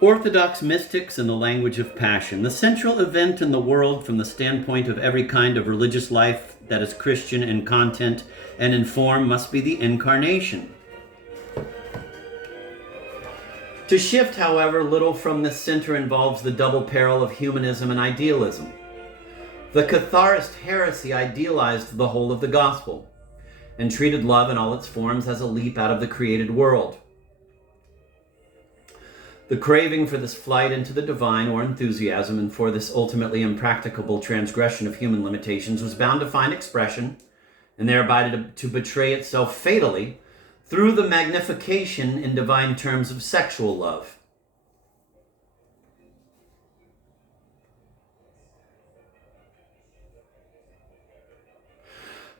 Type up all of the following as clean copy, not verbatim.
Orthodox mystics and the language of passion. The central event in the world from the standpoint of every kind of religious life that is Christian in content and in form must be the incarnation. To shift, however, little from this center involves the double peril of humanism and idealism. The Catharist heresy idealized the whole of the gospel and treated love in all its forms as a leap out of the created world. The craving for this flight into the divine or enthusiasm and for this ultimately impracticable transgression of human limitations was bound to find expression and thereby to betray itself fatally through the magnification in divine terms of sexual love.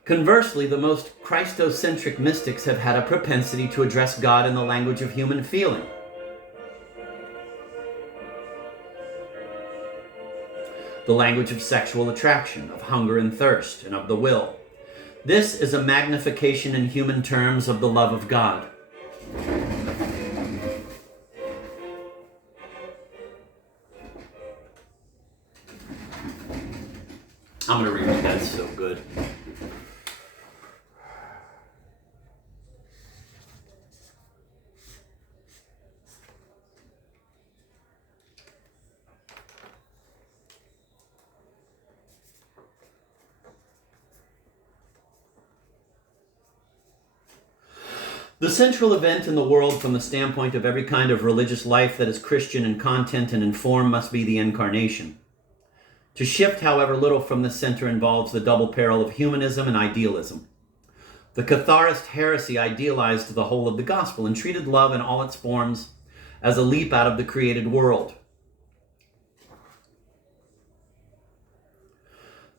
Conversely, the most Christocentric mystics have had a propensity to address God in the language of human feeling. The language of sexual attraction, of hunger and thirst, and of the will. This is a magnification in human terms of the love of God. I'm going to reread that, it's so good. The central event in the world from the standpoint of every kind of religious life that is Christian in content and in form must be the incarnation. To shift, however, little from this center involves the double peril of humanism and idealism. The Catharist heresy idealized the whole of the gospel and treated love in all its forms as a leap out of the created world.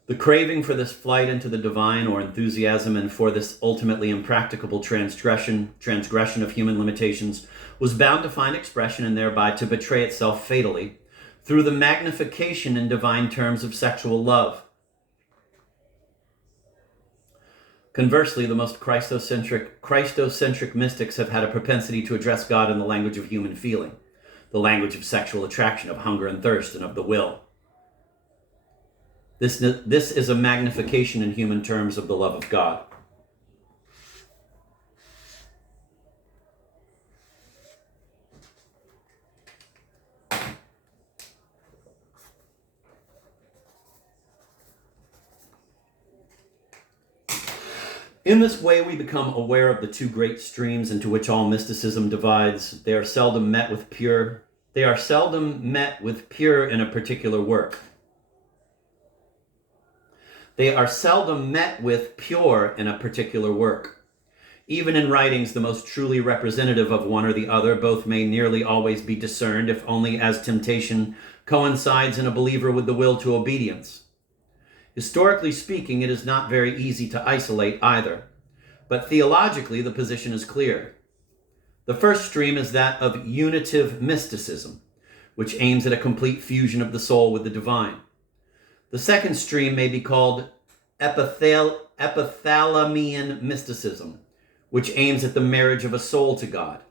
The craving for this flight into the divine or enthusiasm and for this ultimately impracticable transgression of human limitations was bound to find expression and thereby to betray itself fatally through the magnification in divine terms of sexual love. Conversely, the most Christocentric mystics have had a propensity to address God in the language of human feeling, the language of sexual attraction, of hunger and thirst, and of the will. This is a magnification in human terms of the love of God. In this way, we become aware of the two great streams into which all mysticism divides. They are seldom met with pure in a particular work. They are seldom met with pure in a particular work. Even in writings the most truly representative of one or the other, both may nearly always be discerned, if only as temptation coincides in a believer with the will to obedience. Historically speaking, it is not very easy to isolate either, but theologically the position is clear. The first stream is that of unitive mysticism, which aims at a complete fusion of the soul with the divine. The second stream may be called epithalamian mysticism, which aims at the marriage of a soul to God,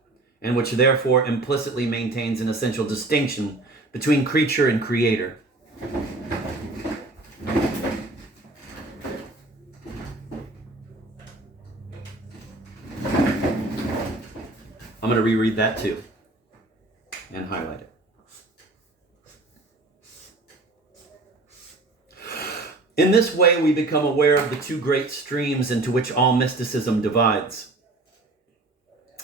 and which therefore implicitly maintains an essential distinction between creature and creator. I'm going to reread that too and highlight it. In this way, we become aware of the two great streams into which all mysticism divides.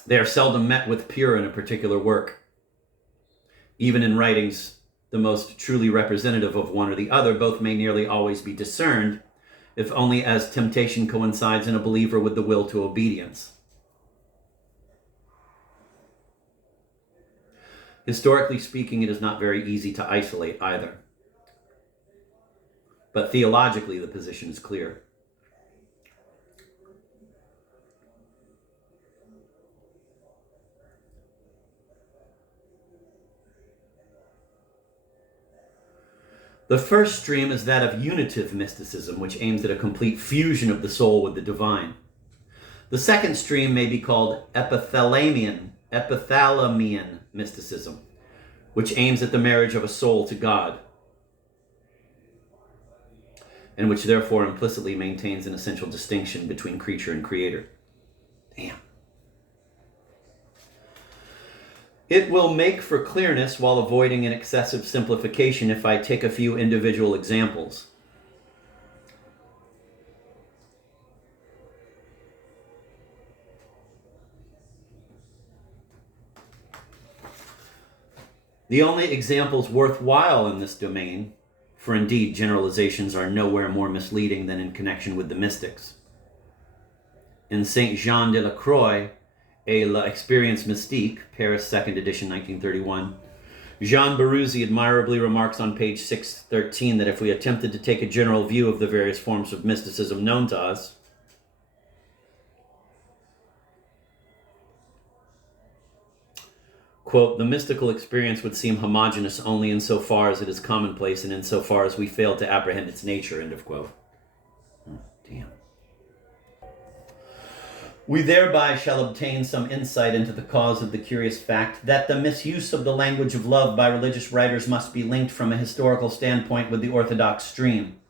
They are seldom met with pure in a particular work. Even in writings the most truly representative of one or the other, both may nearly always be discerned, if only as temptation coincides in a believer with the will to obedience. Historically speaking, it is not very easy to isolate either. But theologically, the position is clear. The first stream is that of unitive mysticism, which aims at a complete fusion of the soul with the divine. The second stream may be called epithalamian mysticism, which aims at the marriage of a soul to God, and which therefore implicitly maintains an essential distinction between creature and creator. Damn. It will make for clearness while avoiding an excessive simplification if I take a few individual examples. The only examples worthwhile in this domain, for indeed generalizations are nowhere more misleading than in connection with the mystics. In Saint Jean de la Croix, et l'Expérience mystique, Paris 2nd edition, 1931, Jean Baruzzi admirably remarks on page 613 that if we attempted to take a general view of the various forms of mysticism known to us, quote, the mystical experience would seem homogeneous only insofar as it is commonplace and insofar as we fail to apprehend its nature, end of quote. Damn. We thereby shall obtain some insight into the cause of the curious fact that the misuse of the language of love by religious writers must be linked from a historical standpoint with the Orthodox stream.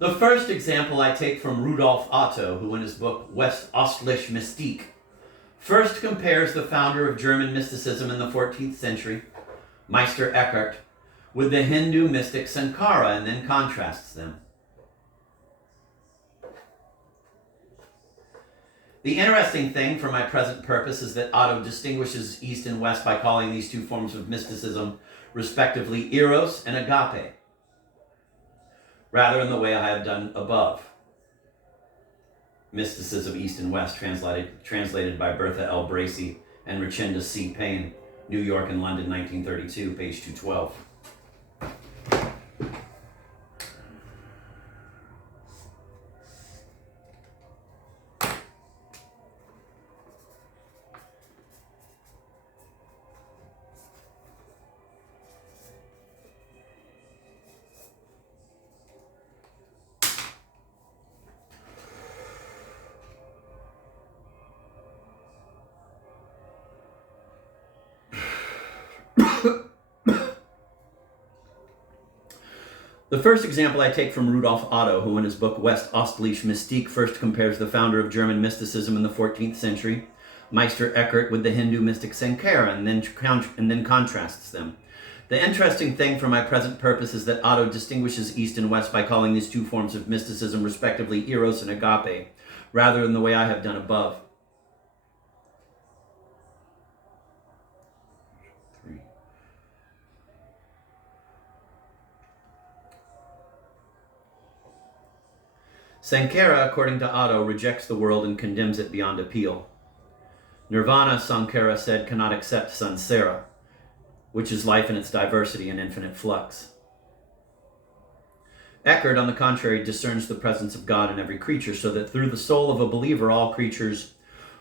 The first example I take from Rudolf Otto, who in his book Westostliche Mystik first compares the founder of German mysticism in the 14th century, Meister Eckhart, with the Hindu mystic Sankara, and then contrasts them. The interesting thing for my present purpose is that Otto distinguishes East and West by calling these two forms of mysticism respectively Eros and Agape, rather in the way I have done above. Mysticism East and West, translated by Bertha L. Bracey and Richenda C. Payne, New York and London, 1932, page 212. The first example I take from Rudolf Otto, who in his book Westostliche Mystik first compares the founder of German mysticism in the 14th century, Meister Eckhart, with the Hindu mystic Sankara, and then contrasts them. The interesting thing for my present purpose is that Otto distinguishes East and West by calling these two forms of mysticism respectively Eros and Agape, rather than the way I have done above. Sankara, according to Otto, rejects the world and condemns it beyond appeal. Nirvana, Sankara said, cannot accept samsara, which is life in its diversity and infinite flux. Eckhart, on the contrary, discerns the presence of God in every creature, so that through the soul of a believer, all creatures,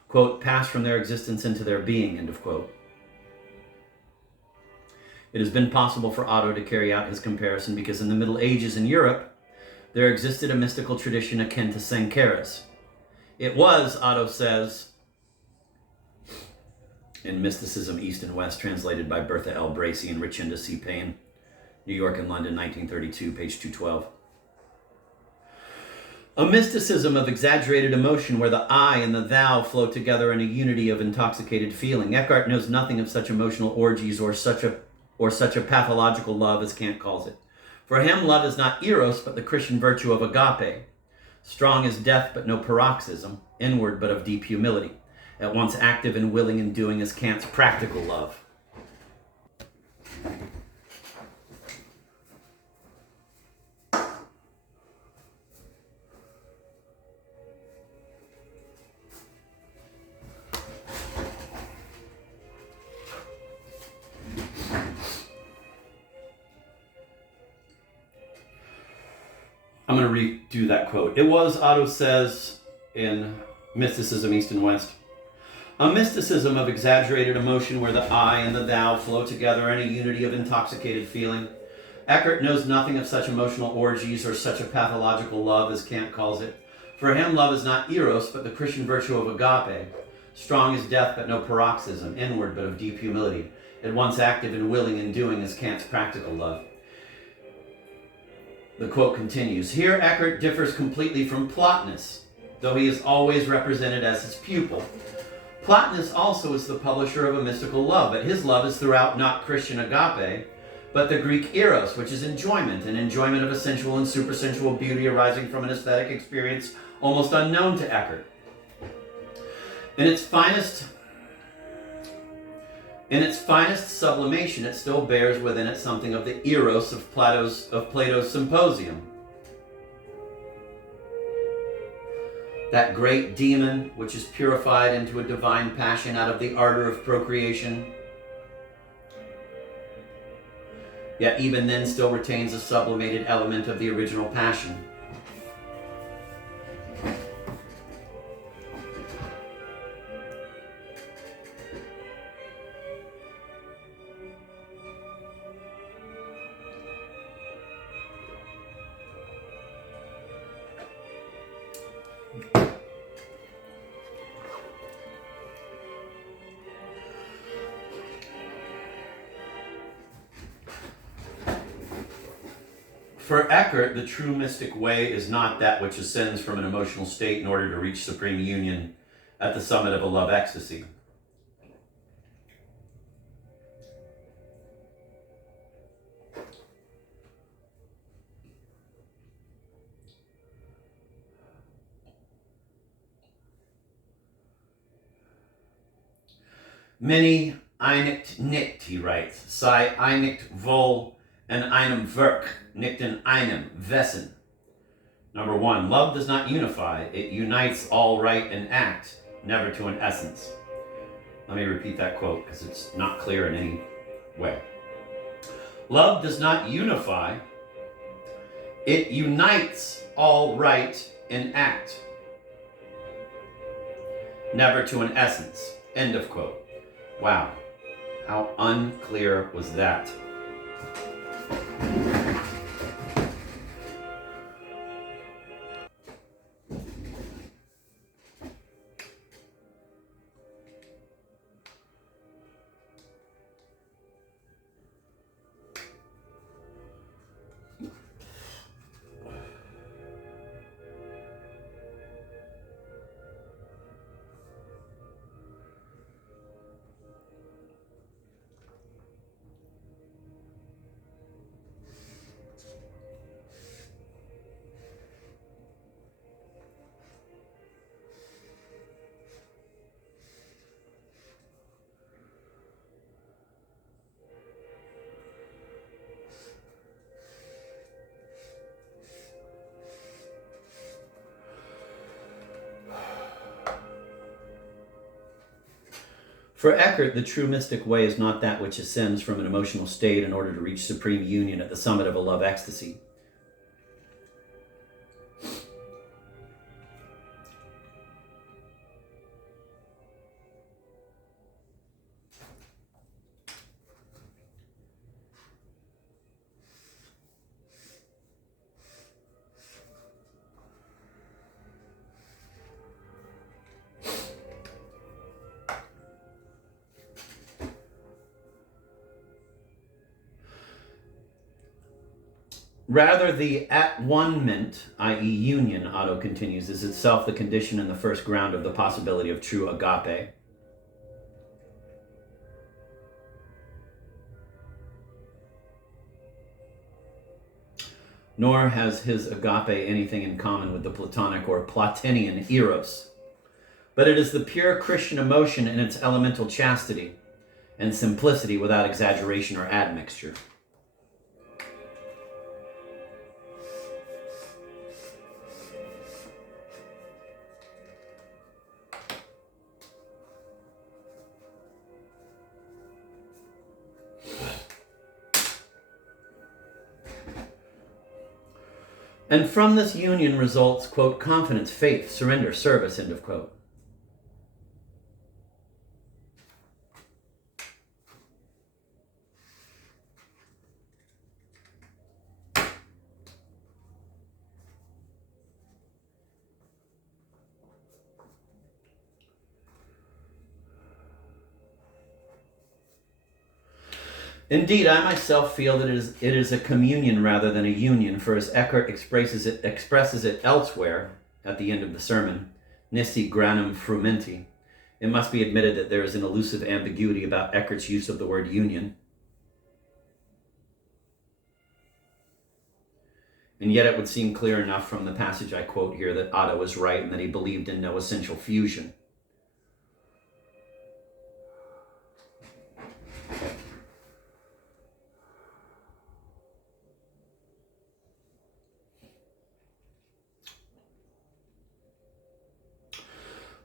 quote, pass from their existence into their being, end of quote. It has been possible for Otto to carry out his comparison because in the Middle Ages in Europe, there existed a mystical tradition akin to Sankara's. It was, Otto says, in Mysticism East and West, translated by Bertha L. Bracey and Richenda C. Payne, New York and London, 1932, page 212. A mysticism of exaggerated emotion where the I and the thou flow together in a unity of intoxicated feeling. Eckhart knows nothing of such emotional orgies or such a pathological love as Kant calls it. For him, love is not eros, but the Christian virtue of agape. Strong as death, but no paroxysm. Inward, but of deep humility. At once active and willing in doing as Kant's practical love. I'm going to redo that quote. It was, Otto says, in Mysticism East and West, a mysticism of exaggerated emotion where the I and the thou flow together in a unity of intoxicated feeling. Eckhart knows nothing of such emotional orgies or such a pathological love as Kant calls it. For him, love is not eros, but the Christian virtue of agape. Strong as death, but no paroxysm, inward, but of deep humility. At once active and willing in doing as Kant's practical love. The quote continues, here Eckhart differs completely from Plotinus, though he is always represented as his pupil. Plotinus also is the publisher of a mystical love, but his love is throughout not Christian agape, but the Greek eros, which is enjoyment, an enjoyment of a sensual and supersensual beauty arising from an aesthetic experience almost unknown to Eckhart. In its finest sublimation, it still bears within it something of the eros of Plato's Symposium. That great demon which is purified into a divine passion out of the ardor of procreation, yet even then still retains a sublimated element of the original passion. For Eckhart, the true mystic way is not that which ascends from an emotional state in order to reach supreme union at the summit of a love ecstasy. Many einigt nicht, he writes, sei einigt wohl in einem Werk, nicht in einem Wesen. Number one, love does not unify. It unites all right and act, never to an essence. Let me repeat that quote because it's not clear in any way. Love does not unify. It unites all right and act, never to an essence. End of quote. Wow, how unclear was that? For Eckhart, the true mystic way is not that which ascends from an emotional state in order to reach supreme union at the summit of a love ecstasy. Rather, the at-one-ment, i.e. union, Otto continues, is itself the condition and the first ground of the possibility of true agape. Nor has his agape anything in common with the Platonic or Platinian eros. But it is the pure Christian emotion in its elemental chastity and simplicity without exaggeration or admixture. And from this union results, quote, confidence, faith, surrender, service, end of quote. Indeed, I myself feel that it is a communion rather than a union, for as Eckhart expresses it elsewhere at the end of the sermon, Nisi granum frumenti, it must be admitted that there is an elusive ambiguity about Eckhart's use of the word union. And yet it would seem clear enough from the passage I quote here that Otto is right and that he believed in no essential fusion.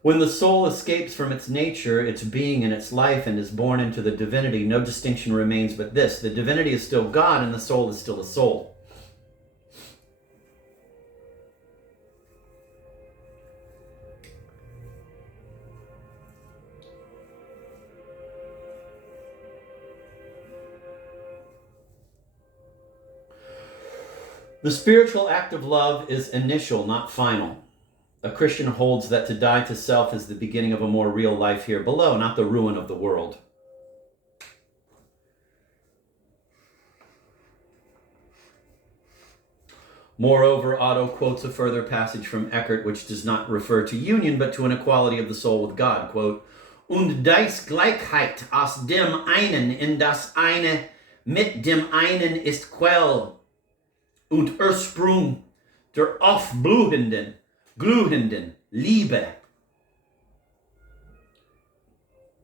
When the soul escapes from its nature, its being and its life, and is born into the divinity, no distinction remains but this: the divinity is still God and the soul is still a soul. The spiritual act of love is initial, not final. A Christian holds that to die to self is the beginning of a more real life here below, not the ruin of the world. Moreover, Otto quotes a further passage from Eckhart which does not refer to union, but to an equality of the soul with God. Quote, Und dies Gleichheit aus dem einen in das eine mit dem einen ist Quell und Ursprung der aufblühenden, glühenden Liebe.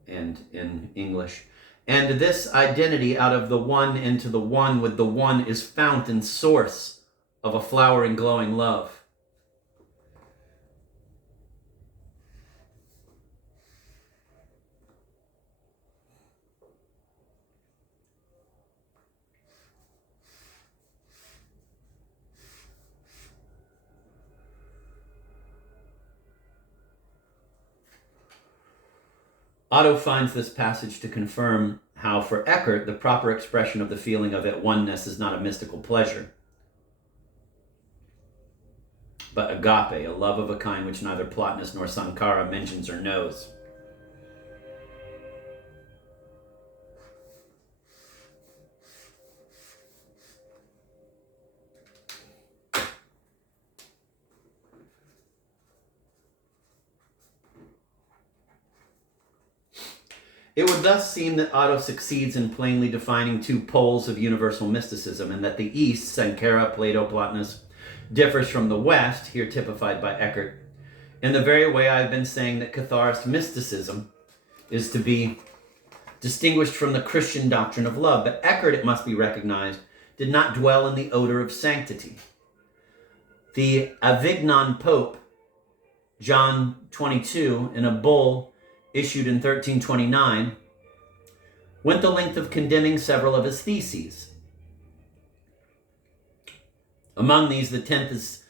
And in English, and this identity out of the one into the one with the one is fount and source of a flowering, glowing love. Otto finds this passage to confirm how, for Eckhart, the proper expression of the feeling of at oneness is not a mystical pleasure, but agape, a love of a kind which neither Plotinus nor Sankara mentions or knows. It would thus seem that Otto succeeds in plainly defining two poles of universal mysticism, and that the East, Sankara, Plato, Plotinus, differs from the West, here typified by Eckhart, in the very way I've been saying that Catharist mysticism is to be distinguished from the Christian doctrine of love. But Eckhart, it must be recognized, did not dwell in the odor of sanctity. The Avignon Pope, John 22, in a bull issued in 1329, went the length of condemning several of his theses. Among these, the tenth is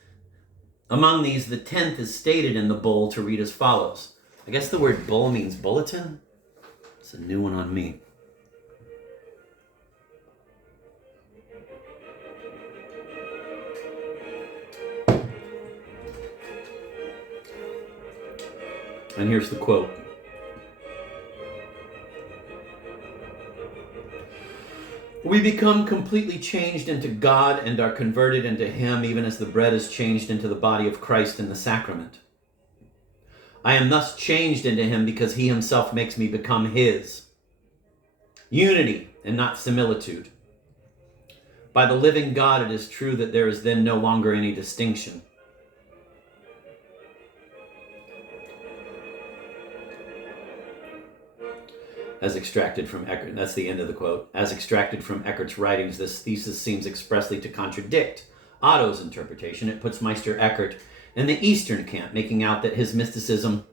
stated in the bull to read as follows. I guess the word bull means bulletin. It's a new one on me. And here's the quote. We become completely changed into God and are converted into Him, even as the bread is changed into the body of Christ in the sacrament. I am thus changed into Him because He Himself makes me become His. Unity and not similitude. By the living God, it is true that there is then no longer any distinction. As extracted from Eckhart, that's the end of the quote. As extracted from Eckhart's writings, this thesis seems expressly to contradict Otto's interpretation. It puts Meister Eckhart in the Eastern camp, making out that his mysticism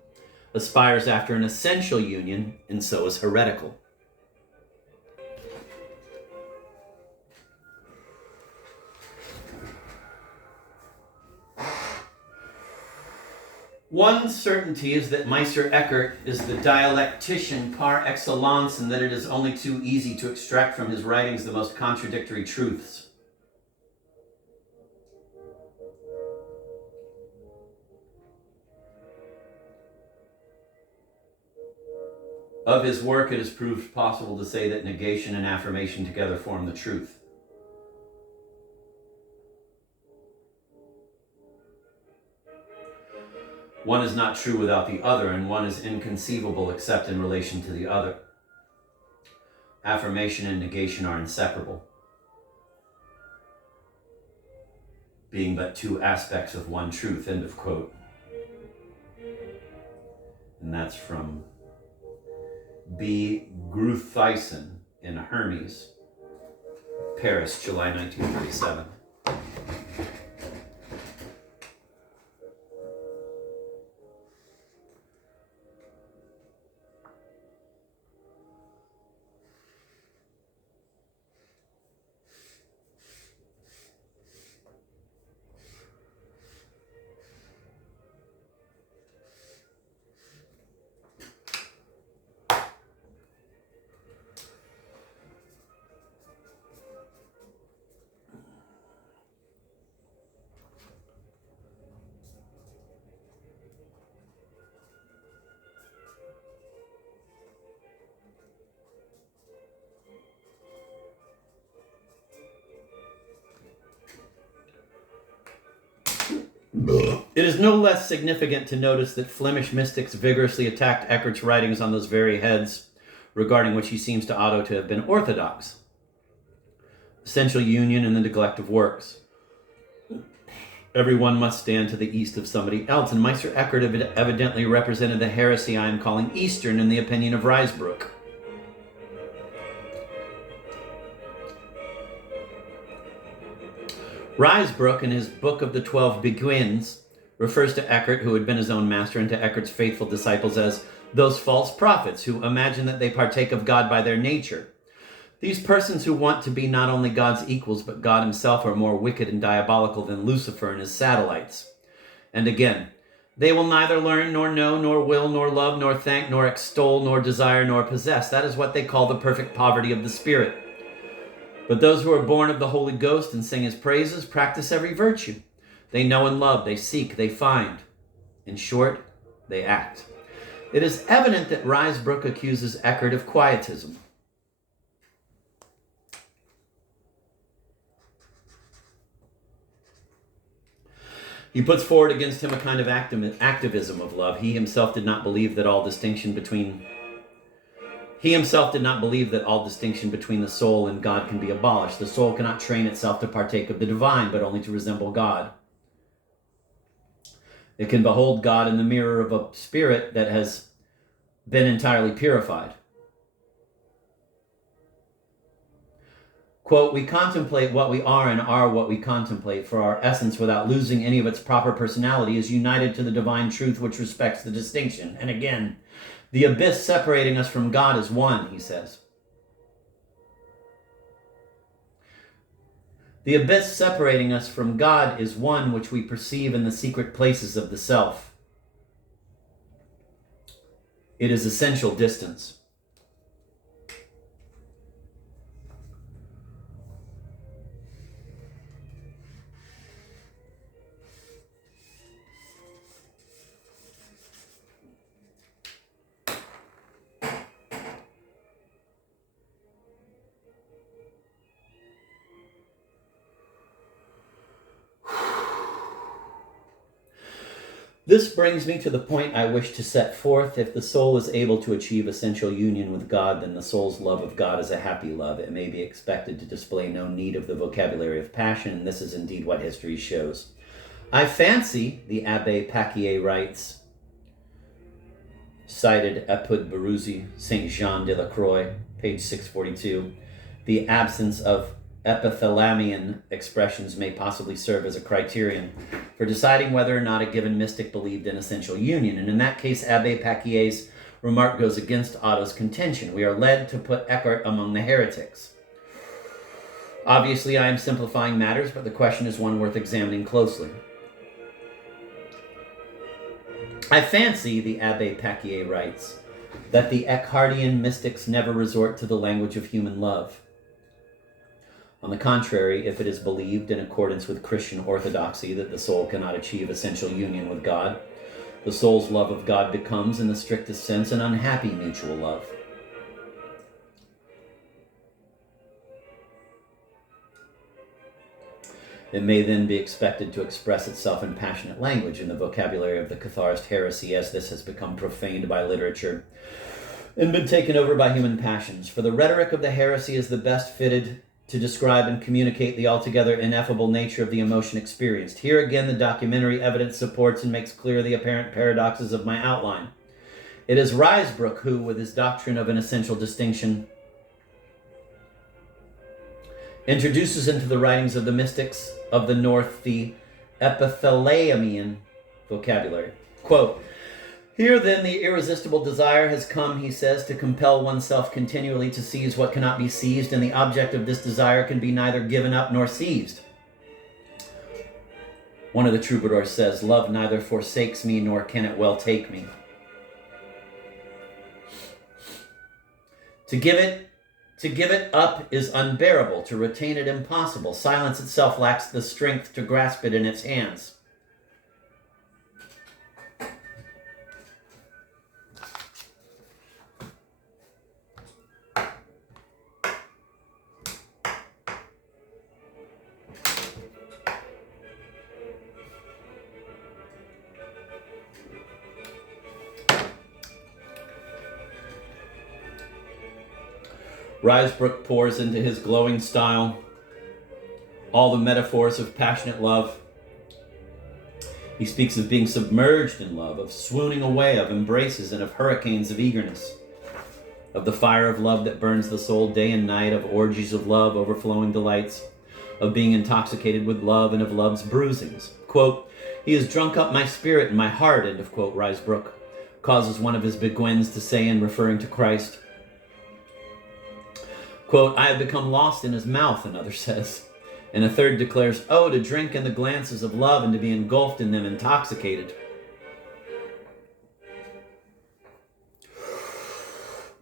aspires after an essential union and so is heretical. One certainty is that Meister Eckhart is the dialectician par excellence, and that it is only too easy to extract from his writings the most contradictory truths. Of his work, it is proved possible to say that negation and affirmation together form the truth. One is not true without the other, and one is inconceivable except in relation to the other. Affirmation and negation are inseparable, being but two aspects of one truth, end of quote. And that's from B. Gruthuysen in Hermes, Paris, July 1937. It is no less significant to notice that Flemish mystics vigorously attacked Eckart's writings on those very heads, regarding which he seems to Otto to have been orthodox. Essential union and the neglect of works. Everyone must stand to the east of somebody else, and Meister Eckhart evidently represented the heresy I am calling Eastern in the opinion of Ruysbroeck. Ruysbroeck, in his Book of the 12 Beguines, refers to Eckhart, who had been his own master, and to Eckart's faithful disciples as those false prophets who imagine that they partake of God by their nature. These persons who want to be not only God's equals, but God himself, are more wicked and diabolical than Lucifer and his satellites. And again, they will neither learn, nor know, nor will, nor love, nor thank, nor extol, nor desire, nor possess. That is what they call the perfect poverty of the spirit. But those who are born of the Holy Ghost and sing his praises practice every virtue. They know and love, they seek, they find. In short, they act. It is evident that Ruysbroeck accuses Eckhart of quietism. He puts forward against him a kind of activism of love. He himself did not believe that all distinction between the soul and God can be abolished. The soul cannot train itself to partake of the divine, but only to resemble God. It can behold God in the mirror of a spirit that has been entirely purified. Quote, we contemplate what we are and are what we contemplate, for our essence, without losing any of its proper personality, is united to the divine truth which respects the distinction. And again, the abyss separating us from God is one, he says. The abyss separating us from God is one which we perceive in the secret places of the self. It is essential distance. This brings me to the point I wish to set forth. If the soul is able to achieve essential union with God, then the soul's love of God is a happy love. It may be expected to display no need of the vocabulary of passion, and this is indeed what history shows. I fancy, the Abbé Paquier writes, cited Apud Baruzzi, St. Jean de la Croix, page 642, the absence of epithalamian expressions may possibly serve as a criterion for deciding whether or not a given mystic believed in essential union. And in that case, Abbé Paquier's remark goes against Otto's contention. We are led to put Eckhart among the heretics. Obviously, I am simplifying matters, but the question is one worth examining closely. I fancy, the Abbé Paquier writes, that the Eckhartian mystics never resort to the language of human love. On the contrary, if it is believed in accordance with Christian orthodoxy that the soul cannot achieve essential union with God, the soul's love of God becomes, in the strictest sense, an unhappy mutual love. It may then be expected to express itself in passionate language in the vocabulary of the Catharist heresy, as this has become profaned by literature and been taken over by human passions. For the rhetoric of the heresy is the best fitted to describe and communicate the altogether ineffable nature of the emotion experienced. Here again, the documentary evidence supports and makes clear the apparent paradoxes of my outline. It is Risebrook who, with his doctrine of an essential distinction, introduces into the writings of the mystics of the North the epitheliumian vocabulary. Quote, "Here then the irresistible desire has come," he says, "to compel oneself continually to seize what cannot be seized, and the object of this desire can be neither given up nor seized." One of the troubadours says, "Love neither forsakes me, nor can it well take me." To give it up is unbearable, to retain it impossible. Silence itself lacks the strength to grasp it in its hands. Risebrook pours into his glowing style all the metaphors of passionate love. He speaks of being submerged in love, of swooning away, of embraces, and of hurricanes of eagerness, of the fire of love that burns the soul day and night, of orgies of love, overflowing delights, of being intoxicated with love, and of love's bruisings. Quote, "He has drunk up my spirit and my heart," end of quote, Risebrook causes one of his beguines to say in referring to Christ. Quote, "I have become lost in his mouth," another says. And a third declares, "Oh, to drink in the glances of love and to be engulfed in them, intoxicated."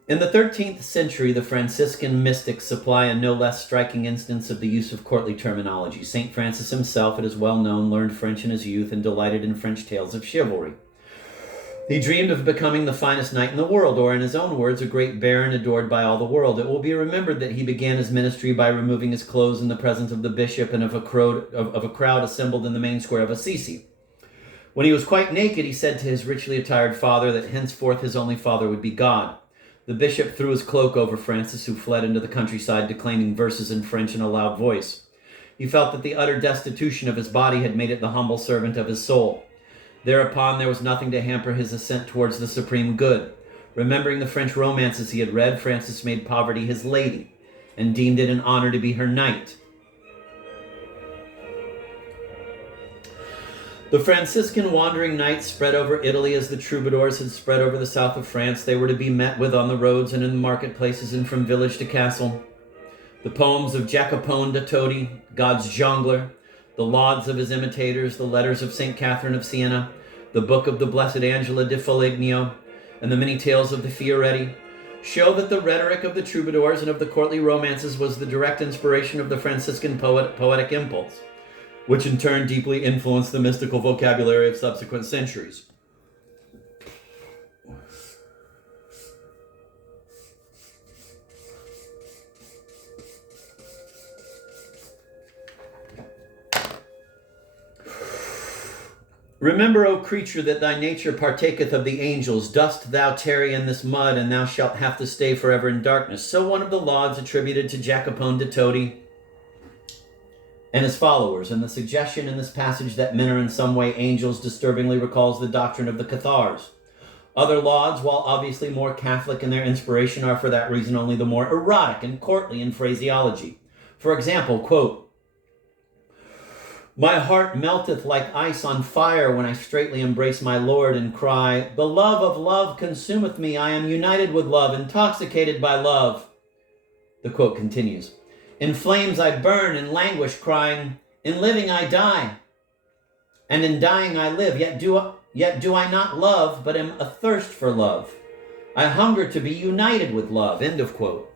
In the 13th century, the Franciscan mystics supply a no less striking instance of the use of courtly terminology. St. Francis himself, it is well known, learned French in his youth and delighted in French tales of chivalry. He dreamed of becoming the finest knight in the world, or in his own words, a great baron adored by all the world. It will be remembered that he began his ministry by removing his clothes in the presence of the bishop and of a crowd assembled in the main square of Assisi. When he was quite naked, he said to his richly attired father that henceforth his only father would be God. The bishop threw his cloak over Francis, who fled into the countryside, declaiming verses in French in a loud voice. He felt that the utter destitution of his body had made it the humble servant of his soul. Thereupon there was nothing to hamper his ascent towards the supreme good. Remembering the French romances he had read, Francis made poverty his lady, and deemed it an honor to be her knight. The Franciscan wandering knights spread over Italy as the troubadours had spread over the south of France. They were to be met with on the roads and in the marketplaces and from village to castle. The poems of Jacopone da Todi, God's Jongleur, the lauds of his imitators, the letters of St. Catherine of Siena, the book of the Blessed Angela di Foligno, and the many tales of the Fioretti, show that the rhetoric of the troubadours and of the courtly romances was the direct inspiration of the Franciscan poetic impulse, which in turn deeply influenced the mystical vocabulary of subsequent centuries. Remember, O creature, that thy nature partaketh of the angels. Dost thou tarry in this mud, and thou shalt have to stay forever in darkness. So one of the lauds attributed to Jacopone da Todi and his followers, and the suggestion in this passage that men are in some way angels disturbingly recalls the doctrine of the Cathars. Other lauds, while obviously more Catholic in their inspiration, are for that reason only the more erotic and courtly in phraseology. For example, quote, "My heart melteth like ice on fire when I straitly embrace my Lord and cry, the love of love consumeth me. I am united with love, intoxicated by love." The quote continues, "In flames I burn in languish, crying, in living I die, and in dying I live. Yet do I not love, but am athirst for love. I hunger to be united with love." End of quote.